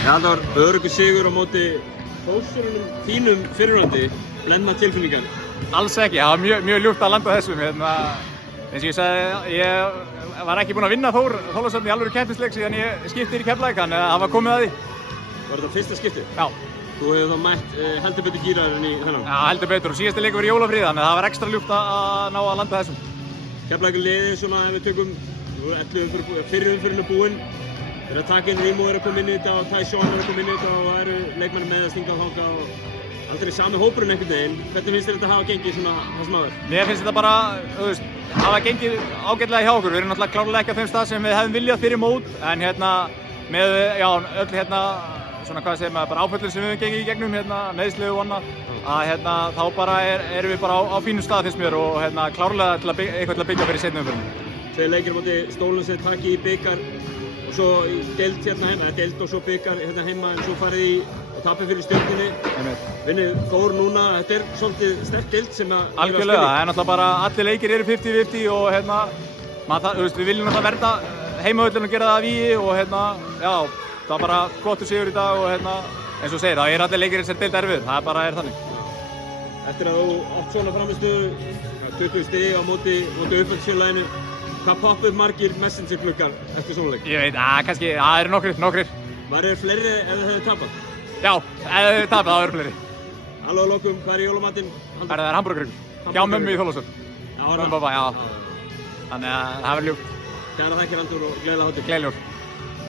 Ja, það var öruggur sigur á móti fóstrunum þínum fyrirhandi, blendna tilfinningar. Alls ekki, það var mjög ljúft að landa þessum. Eins og ég sagði, ég var ekki búinn að vinna Þorlákshöfn í alvöru keppnisleik síðan ég skipti í Keflavík, þannig að það var komið að því. Var þetta fyrsta skiptið? Já. Þú hefur þá mætt heldur betur gíraðurinn í þennan? Já, heldur betur, og síðasti leikur var í jólafríði, þannig að það var ekstra ljúft að ná að landa þessum. Keflavík liðið svona, ef við tökum fyrri umferðin búinn, að taka inn Rímó að koma inn í þetta og Tyson að koma inn í þetta og það eru leikmenn með að stinga á þanga og aldrei sami hópurinn einhvern veginn. Hvernig finnst þér þetta hafa gengið svona þessum aður? Mér finnst þetta bara, hafa gengið ágætlega hjá okkur. Við erum náttúrulega klárlega ekki á þeim stað sem við hefðum viljað fyrir mót, en með öll svona hvað segir maður, bara áföllin sem við höfum gengið í gegnum, meiðsli og annað, að þá bara erum við bara á fínum stað finnst mér og klárlega eitthvað til að byggja fyrir seinni umferðinni. Tveir leikir á móti Stólum sem taki í bikar og svo í deild heima, deild og svo bikar heima en svo farið í og tapir fyrir Stjörnunni. Vinnið Þór núna, þetta svolítið sterk deild sem að algjörlega, það náttúrulega bara allir leikir eru 50-50 og við viljum náttúrulega verða heimavöllin og gera það að vígi og það var bara gott sigur í dag og eins og segir, það allir leikir sem deild erfið, það bara þannig. Eftir að þú átt svona framistöðu, 20 stig á móti upphaldsfélaginu, hvað poppa upp margir messenger-gluggar eftir svona leik? Ég veit, kannski, það eru nokkrir. Væru þeir fleiri ef þið hefðu tapað? Já, ef þið hefðu tapað, það eru fleiri. Alveg að lokum, hvað er jólamatinn? Það er hamborgarhryggur, hjá mömmu í Þorlákshöfn. Já, þannig að það verður ljúft. Kærar þakkir Halldór og gleðilega hátíð. Gleðileg jól.